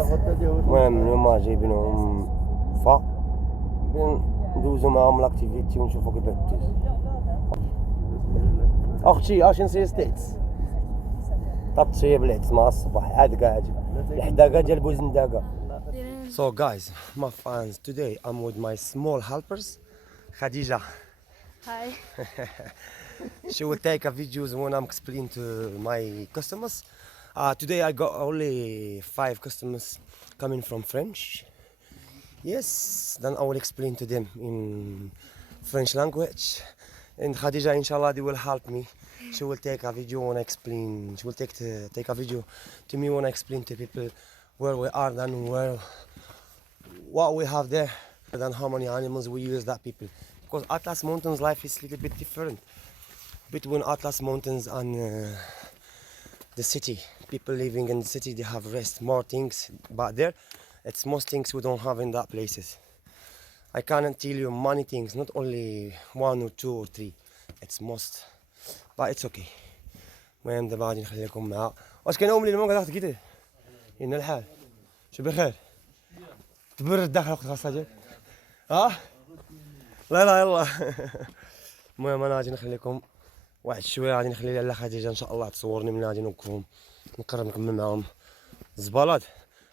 المهم اليوم جايبينهم فا ندوزو معاهم لاكتيفيتي ونشوفو كيفاش تدوز. اختي اش نسي ستيتس طبطي بلعت مع الصباح عاد قاعد الحداقه ديال بوزنداقه. So guys, my fans, today I'm with my small helpers, Khadija. Hi. She will take a videos when I'm explaining to my customers. Today I got only 5 customers coming from French. Yes, then I will explain to them in French language. And Khadija, inshallah, they will help me. She will take a video when I explain. She will take a video to me when I explain to people where we are and what we have there, and how many animals we use that people. Because Atlas Mountains life is a little bit different between Atlas Mountains and the city. People living in the city, they have rest, more things, but there, it's most things we don't have in that places. I can't tell you many things, not only 1 or 2 or 3. It's most, but it's okay. المهم دابا غادي نخليكم مع واش كنقوم لي المونكا تاخد كيتي إن الحال شو بخير تبرد داخل الخاصة ديالك لا لا يلا. المهم انا غادي نخليكم واحد شويه، غادي نخلي لاله خديجه ان شاء الله تصورني ملي غادي نوقفهم نقرب نكمل معاهم الزبالات.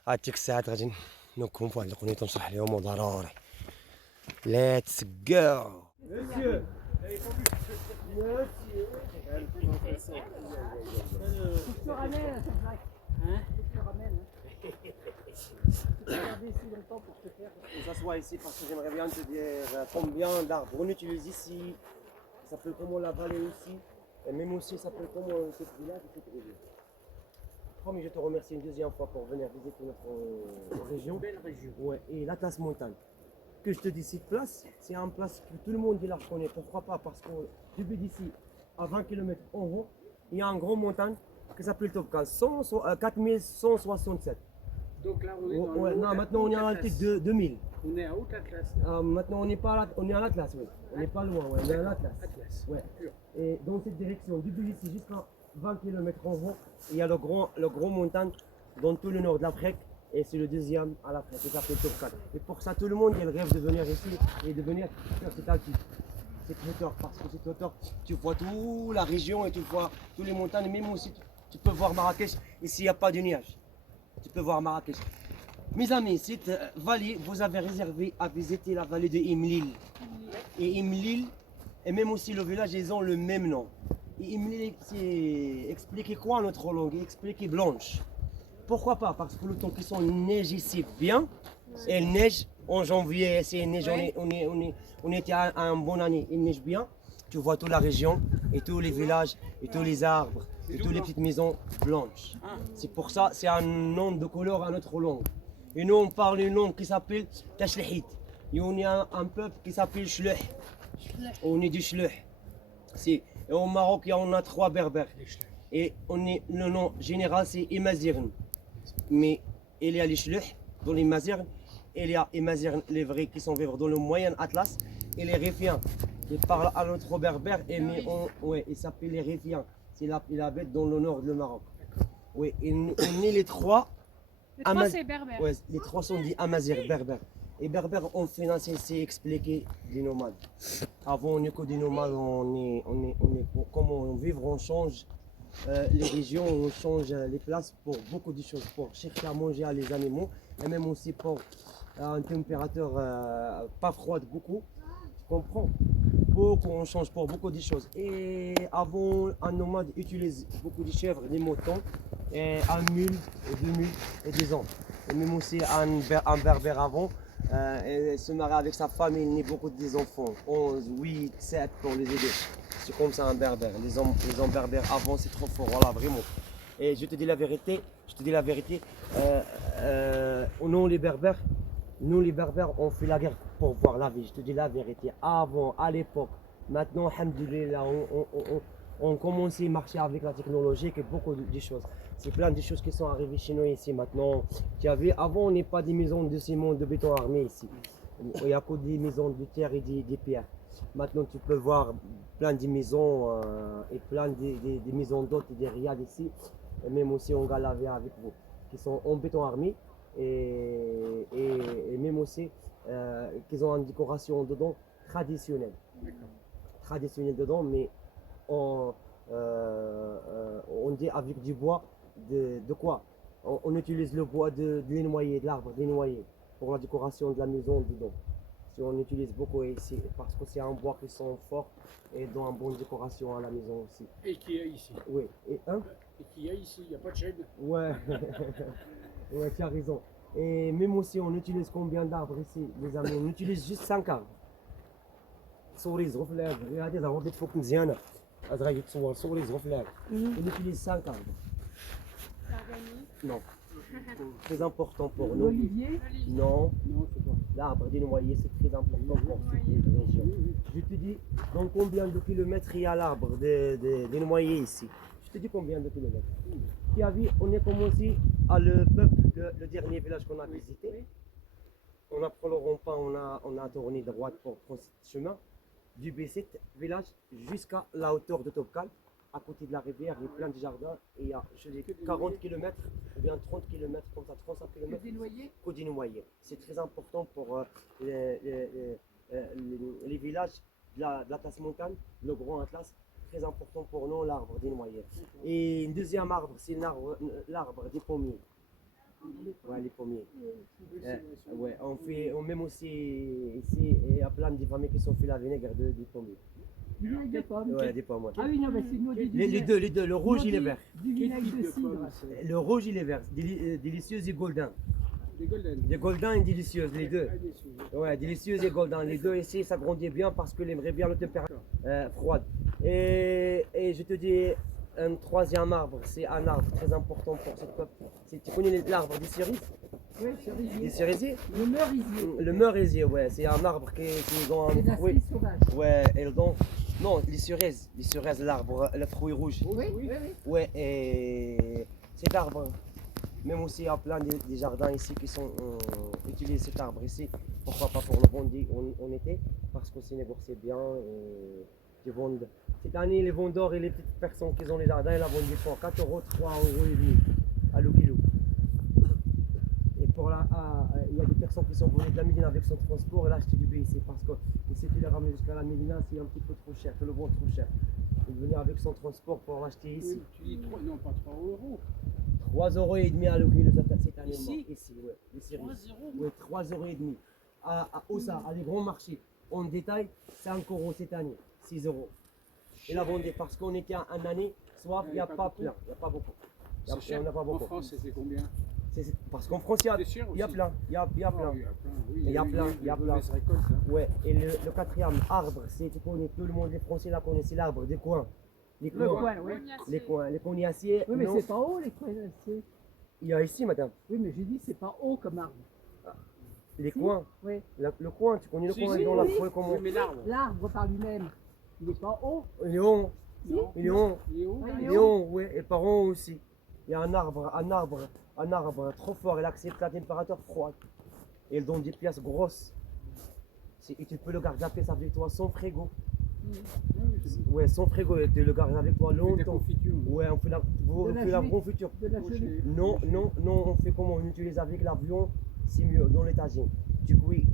هاد ديك الساعات غادي نوقفهم في واحد القنيطه نشرح لهم وضروري. ليتس جو. On s'assoit ici parce que j'aimerais bien te dire combien d'arbres on utilise ici, ça s'appelle comment la vallée aussi, et même aussi ça s'appelle comment cette village et cette rivière. Promis, je te remercie une deuxième fois pour venir visiter notre région. Belle région. Ouais, et l'Atlas Montagne. Que je te dis, cette place, c'est une place que tout le monde la reconnaît. Pourquoi pas? Parce que début d'ici, à 20 km en haut, il y a une grande montagne qui s'appelle Topkaz, 4167. Donc là, on est dans ouais, non, maintenant on est à l'altitude de 2000. On est à haute Atlas. Maintenant on n'est pas là, on est à l'Atlas, oui. On n'est pas loin, ouais. On est à l'Atlas. Atlas. Ouais. Et dans cette direction, depuis ici jusqu'à 20 km en haut, il y a le grand montagne dans tout le nord de l'Afrique. Et c'est le deuxième à l'Afrique, qui s'appelle Topkaz. Et pour ça, tout le monde il rêve de venir ici et de venir faire cette altitude. Cette hauteur, parce que cette hauteur, tu vois toute la région et tu vois toutes les montagnes, même aussi tu peux voir Marrakech. Ici, il n'y a pas de nuages. Tu peux voir Marrakech. Mes amis, cette vallée, vous avez réservé à visiter la vallée de Imlil. Et Imlil, et même aussi le village, ils ont le même nom. Et Imlil, c'est expliquer quoi en notre langue? Expliquer blanche. Pourquoi pas? Parce que le temps qui sont neige ici bien, et il neige en janvier, c'est neige, on était à une bonne année, il neige bien. Tu vois toute la région, et tous les villages, et tous les arbres, et toutes les petites maisons blanches. C'est pour ça, c'est un nom de couleur à notre langue. Et nous, on parle une langue qui s'appelle Tashlehit. Et on est un peuple qui s'appelle Shleh. On est du Shleh. Et au Maroc, on a 3 berbères. Et le nom général, c'est Imazirn. Mais il y a les Shleh dans les Mazirn. Il y a les Mazirn, les vrais qui sont vivants dans le moyen Atlas. Et les Rifiens qui parlent à notre berbère. Et mais ouais, ils s'appellent les Rifiens. Il habite dans le nord du Maroc. Oui, et on est les 3. Les 3 c'est berbère. Ouais, les 3 sont dit Amazir, berbères. Et berbères, on finance, c'est expliquer des nomades. Avant, on est que des nomades, comment on vit, on change les régions, on change les places pour beaucoup de choses, pour chercher à manger à les animaux, et même aussi pour une température pas froide beaucoup. Tu comprends? Beaucoup, on change pour beaucoup de choses. Et avant, un nomade utilise beaucoup de chèvres, des moutons, et un mule, et 2 mules, et des hommes. Et même aussi un berbère avant, se marie avec sa femme, il naît beaucoup des enfants, 11, 8, 7 pour les aider. C'est comme ça un berbère. Les hommes berbères avant, c'est trop fort, voilà, vraiment. Et je te dis la vérité, nous les berbères, on fait la guerre pour voir la vie. Je te dis la vérité. Avant, à l'époque, maintenant, alhamdoulilah, on commence à marcher avec la technologie et beaucoup de choses. C'est plein de choses qui sont arrivées chez nous ici maintenant. Avant, on n'est pas des maisons de ciment, de béton armé ici. Il n'y a que des maisons de terre et des pierres. Maintenant, tu peux voir plein de maisons et plein de maisons d'autres et des riads ici. Et même aussi, on va laver avec vous, qui sont en béton armé et même aussi qu'ils ont une décoration dedans traditionnelle. D'accord. Traditionnelle dedans, mais on, on dit avec du bois de quoi? On utilise le bois de l'énoyer, de l'arbre d'énoyer pour la décoration de la maison dedans. Si on utilise beaucoup ici, parce que c'est un bois qui sent fort et donne une bonne décoration à la maison aussi. Et qu'il y a ici. Oui, et un? Et qu'il y a ici, il n'y a pas de chaîne. Ouais, ouais, tu as raison. Et même aussi, on utilise combien d'arbres ici, les amis? On utilise juste 5 arbres. صوري ظروف الارض هذه ظهور لي تفوق مزيانه غادي تصور صوري ظروف الارض on utilise 5 arbres. Non. Très important pour nous. L'olivier. Non. Non, c'est pas. L'arbre des noyers, c'est très important pour cette région. Je te dis, dans combien de kilomètres il y a l'arbre des noyers ici? Je te dis combien de kilomètres. Tu as vu, on est commencé à le peuple, le dernier village qu'on a visité. On a pris le rond-point, on a tourné droite pour prendre ce chemin. Du B7 village jusqu'à la hauteur de Topkal, à côté de la rivière, il y a plein de jardins et il y a je dis, 40 km ou bien 30 km, comme ça, 35 km. Des noyers. C'est très important pour les villages de la classe montagne, le Grand Atlas, très important pour nous l'arbre des noyers. Et un deuxième arbre, c'est l'arbre des pommiers. Ouais, les pommiers. Ouais, on même aussi ici, il y a plein de familles qui sont fait la vinaigre des pommiers. Du vinaigre de pomme. Ouais, des pommes. Ouais. Ah oui, non, mais c'est nous dit du Les deux, le rouge et le vert. Du vinaigre de cidre. Le rouge et le vert, délicieux et golden. Des golden. Des golden et délicieuses, les deux. Ah, des sous. Ouais, délicieuses et golden. Les deux ici, ça grandit bien parce que aimerait bien la température froide. Et je te dis, un troisième arbre, c'est un arbre très important pour cette peuple. Tu connais l'arbre des cerises? Oui, cerisier. Des cerisiers? Le merisier. Le merisier, ouais, c'est un arbre qui donne C'est un de la fruit. cerise sauvage. Ouais, elle donne. Non, les cerises, l'arbre, le fruit rouge. Oui, oui, oui. Ouais, et cet arbre, même aussi il y a plein de jardins ici qui sont utilisent cet arbre ici. Pourquoi pas pour le vendre en été? Parce que c'est négocié bien et ils vendent. Cette année, les vendeurs et les petites personnes qui ont les jardins, ils la vendent pour 4 euros, 3 euros et demi à le kilo. Et pour il y a des personnes qui sont venues de la Médina avec son transport et l'acheter du BIC parce que si tu les ramènes jusqu'à la Médina, c'est un petit peu trop cher, tu le vends trop cher. Il venait avec son transport pour l'acheter ici. Oui, tu dis 3, non pas 3 euros. 3 euros et demi à le kilo cette année. Ici? Ici, ouais. Les cerises. 3 euros. Oui, 3 euros et demi. À Oussa, à les grands marchés, en détail, 5 euros cette année, 6 euros. Et la vendait parce qu'on était en année, soit il n'y a pas plein, il n'y a pas beaucoup. Il C'est cher. n'y en a pas En beaucoup. France, c'était combien? Parce qu'en France, C'est cher il y a aussi. plein, il y a Oh, plein. il y a plein, oui. Il y a plein, il y a de plein. mauvaises récoltes, hein. Ouais, et le quatrième arbre, c'est tu connais, tout le monde, les Français la connaissent, c'est l'arbre des coins. Les Le coins, coin, oui. les cognaciers. Oui, mais non. c'est pas haut, les coinaciers. Il y a ici, madame, Oui, mais j'ai dit, c'est pas haut comme arbre. les Si. coins. Oui. Le coin, tu connais le Si, coin si, dans la oui. forêt comment? Oui, mais l'arbre. L'arbre par lui-même, il est pas haut. Il est haut, Non. il est haut. Il est où? Oui, Il est haut, oui, et par haut aussi. Il y a un arbre trop fort, il accepte la température froide. Et il donne des pièces grosses. Et tu peux le garder la pièce avec toi sans frigo. Ouais, sans frigo, et tu le gardes avec toi Des longtemps. confitures. Ouais, on fait De la la gelée. confiture. De la gelée. Non, on fait comment? On utilise avec l'avion, c'est mieux, dans l'étagine. Tu cuis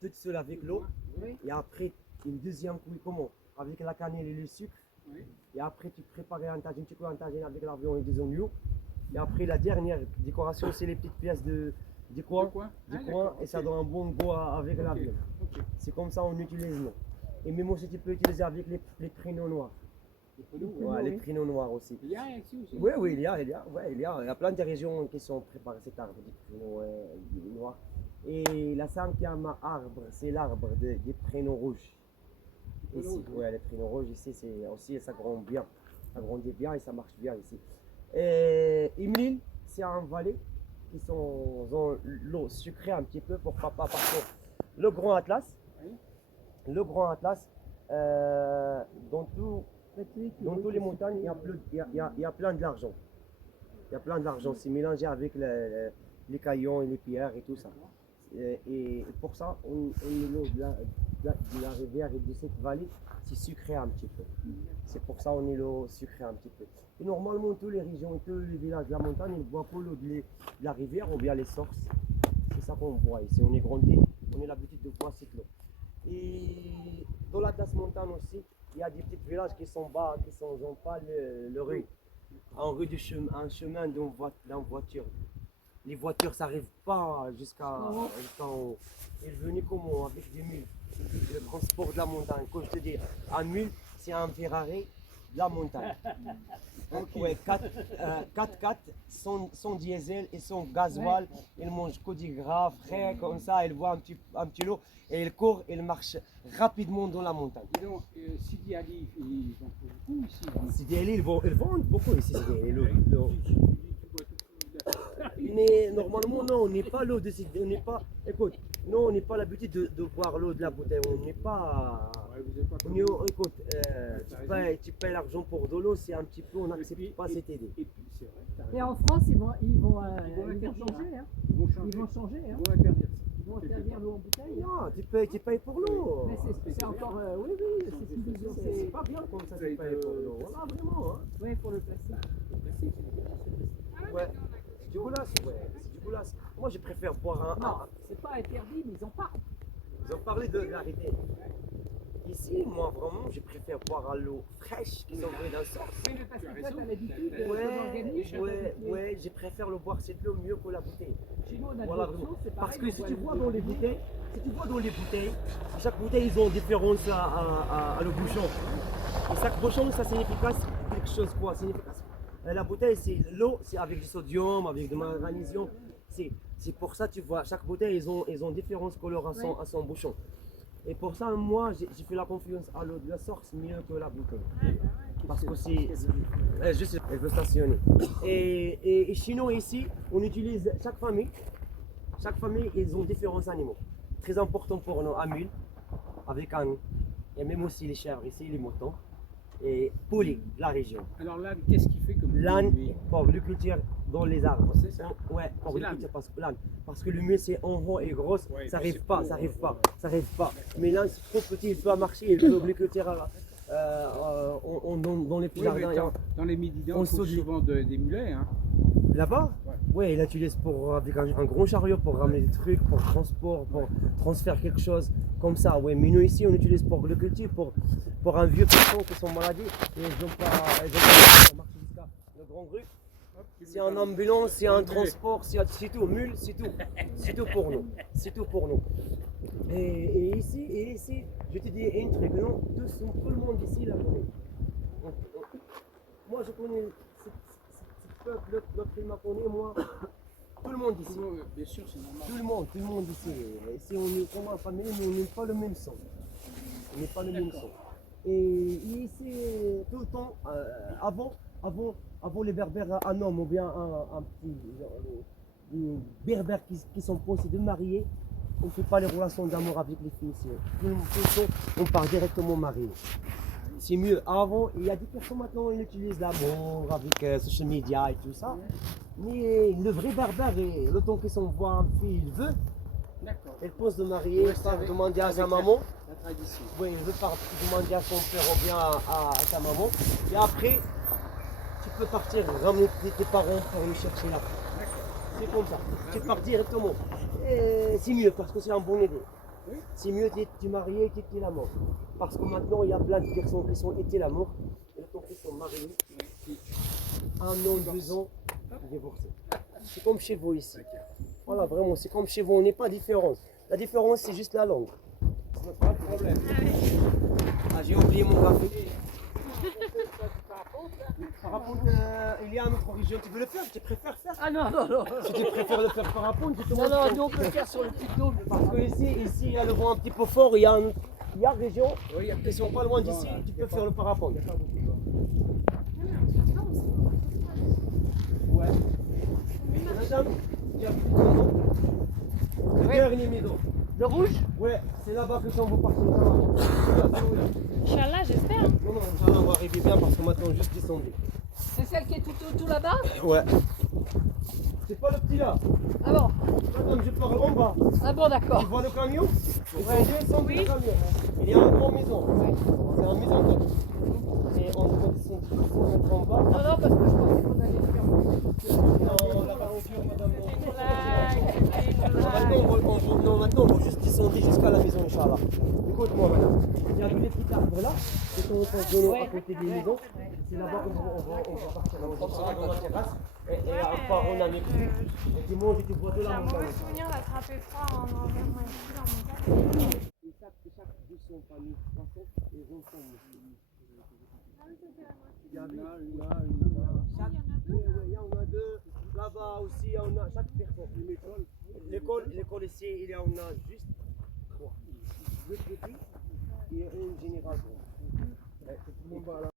tout seul avec l'eau, Oui. et après, une deuxième cuit comment? Avec la cannelle et le sucre. Oui. Et après, tu prépares un tagine, tu cuis un tagine avec l'avion et des oignons. Et après, la dernière décoration, c'est les petites pièces du coin. De quoi? Du Ah, coin, d'accord, et ça ok. donne un bon goût avec Ok, l'avion. ok. C'est comme ça on utilise nous. Et même aussi, tu peux utiliser avec les prénoms noirs. Les prénoms, Ouais, oui. les prénoms noirs aussi. Il y a ici aussi. Oui, il y a. Il y a plein de régions qui sont préparées cet arbre des prénoms noirs. Et la cinquième arbre, c'est l'arbre des prénoms rouges. prénoms Ici, rouges, ouais, les prénoms rouges ici, c'est aussi ça grandit bien. Ça grandit bien et ça marche bien ici. Et Imlil, c'est un vallée qui sont dans l'eau sucrée un petit peu pour papa parce que le Grand Atlas, Oui. dans tous les montagnes, il y a plein de l'argent. Il y a plein d'argent, c'est mélangé avec les caillons et les pierres et tout ça. Et pour ça, l'eau de la rivière et de cette vallée, c'est sucré un petit peu. C'est pour ça qu'on est l'eau sucrée un petit peu. Et normalement, toutes les régions, tous les villages de la montagne, ils ne boivent pas l'eau de la rivière ou bien les sources. C'est ça qu'on boit ici. On est grandi, on a l'habitude de boire cette eau. Et dans la classe montagne aussi, il y a des petits villages qui sont bas, qui n'ont pas le rue. Un rue de chemin, un chemin d'une voiture. Les voitures, ça n'arrive pas jusqu'en haut. Ils venaient comment? Avec des mules. Le transport de la montagne. Quand je te dis, un mule, c'est un Ferrari de la montagne. Ouais, 4x4, sans diesel et sans gasoil. Ils mangent que du gras, frais, comme ça. Ils voient un petit lot et ils courent, ils marchent rapidement dans la montagne. Et donc, Sidi Ali, ils en font beaucoup ici. Sidi Ali, ils vendent beaucoup ici. Mais normalement, non, on n'est pas l'eau de Sidi. On n'est pas, écoute, non, on n'est pas l'habitude de boire l'eau de la bouteille. On n'est pas. Écoute, tu payes l'argent pour de l'eau, c'est un petit peu, on n'accepte pas cette idée. Et puis, c'est vrai, t'as raison. Et en France, ils vont interdire, changer. Hein. Ils vont changer. Ils vont changer. Hein. Ils vont interdire ça. Ils vont interdire l'eau en bouteille. Non, tu payes pour l'eau. Mais c'est encore. Oui, c'est ce qu'ils disent. C'est pas bien comme ça, tu payes pour l'eau. Voilà, vraiment. Hein. Oui, pour le plastique. Ouais. C'est du goulasse, ouais. C'est du goulasse. Moi, je préfère boire Non, c'est pas interdit, mais ils en parlent. Ils ont parlé de l'arrêter. Ici, moi, vraiment, je préfère boire à l'eau fraîche qui sont venus d'un sort. Oui, mais parce que toi, t'as l'habitude de l'organisme. Ouais, je préfère le boire cette eau mieux que la bouteille. Chez nous, on a Voilà, d'autres vraiment. choses, c'est Parce pareil, que si on tu boit vois dans les bouteilles, chaque bouteille, ils ont différence à le bouchon. Et chaque bouchon, ça signifie quelque chose quoi? La bouteille, c'est l'eau, c'est avec du sodium, avec du magnésium. C'est pour ça, tu vois, chaque bouteille, ils ont différentes couleurs à son bouchon. Et pour ça, moi, j'ai fait la confiance à l'eau de la source mieux que la bouteille. Parce que c'est juste, elle veut stationner. Et chez nous, ici, on utilise chaque famille, ils ont différents animaux. Très important pour nous, un mule, avec un, et même aussi les chèvres ici, les moutons, et poulet de la région. Alors l'âne, qu'est-ce qu'il fait comme L'âne, lui pour le culture dans les arbres. C'est ça? Ouais, pour C'est le l'âne. culture, parce que le mule c'est en haut et gros, Ouais, ça mais arrive c'est pas, pour- ça arrive pas. Mais l'âne c'est trop petit, il peut marcher, il peut le culture dans les petits Oui, mais jardins. dans les Mididans, on on trouve se dit- souvent des mulets. Hein. Là-bas? Ouais. Ouais, il utilise avec un gros chariot pour ramener des trucs, pour transport, pour transférer quelque chose comme ça. Ouais, mais nous ici on utilise pour le culture, pour un vieux personne qui sont malades et ils ont pas marché jusqu'à le grand rue. C'est en ambulance, c'est en transport, c'est tout, mule, c'est tout. C'est tout pour nous. C'est tout pour nous. Et ici, je te dis un truc, non, tout le monde ici la connaît. Moi je connais ce peuple, notre il m'a connaît, moi, tout le monde ici. Bien sûr, c'est normal. Tout le monde ici. Si on est comme en famille, mais on n'est pas le même son. On n'est pas le même son. Et ici, tout le temps, avant les berbères, un homme ou bien un petit des berbères qui sont posés de mariés, on ne fait pas les relations d'amour avec les filles ici. Tout le temps, on part directement marié. C'est mieux. Avant, il y a des personnes maintenant, ils utilisent l'amour avec social media et tout ça. Mais le vrai berbère, le temps qu'ils s'envoie un fille, il veut. D'accord. Elle pose de marier, Ouais, sans avec- demander à sa avec maman. La tradition. Oui, il veut pas demander à son père ou bien à sa maman. Et après, tu peux partir ramener tes parents pour les chercher là. C'est comme ça. Tu pars directement. Et c'est mieux parce que c'est un bon idée. Oui. C'est mieux d'être marié qu'être la mort. Parce que maintenant, il y a plein de personnes qui sont été la mort. Et le temps qu'ils sont mariés, un an, 2 ans, divorcés. C'est comme chez vous ici. Voilà, vraiment, c'est comme chez vous. On n'est pas différent. La différence, c'est juste la langue. Pas de problème. Ah, j'ai oublié mon café. Parapente, il y a une autre région. Tu veux le faire? Tu préfères faire? Ah non. Si tu préfères le faire parapente, je te Non, montre. nous on peut le faire sur le petit double. Parce que ici, il y a le vent un petit peu fort. Il y a région Oui, il y a qui sont pas loin d'ici. Tu peux faire le parapente. Ouais. Madame, il y a le dernier maison. Le rouge? Ouais, c'est là-bas que on va partir. Inch'Allah, j'espère. Hein. Non, Inch'Allah, on va arriver bien parce que maintenant, juste descendu. C'est celle qui est tout là-bas? Ouais. C'est pas le petit là. Ah bon? Madame, je parle en bas. Ah bon, d'accord. Tu vois le camion? Ils sont descendus du camion. Il y a une grande maison. C'est une maison d'hôte. Et on doit descendre mettre en bas. Non, non, parce que je pensais qu'on allait faire. Non, la voiture, madame. Blague. Non, maintenant, on va juste descendre jusqu'à la maison, Inch'Allah. Écoute-moi, madame. Il y a des petits arbres là, qui sont à côté des maisons. C'est là-bas qu'on va partir. On sera dans la terrasse. Et après, on a mis plus. Et tu manges et tu bois de J'ai la un montagne. mauvais souvenir d'attraper froid en environnement ici dans mon montagne. Et chaque 200 familles, 300, ils ont son il y en a une là. Il y en a deux. Là-bas aussi, il y en a chaque personne. L'école ici, il y en a juste 3. Deux petits et une générale.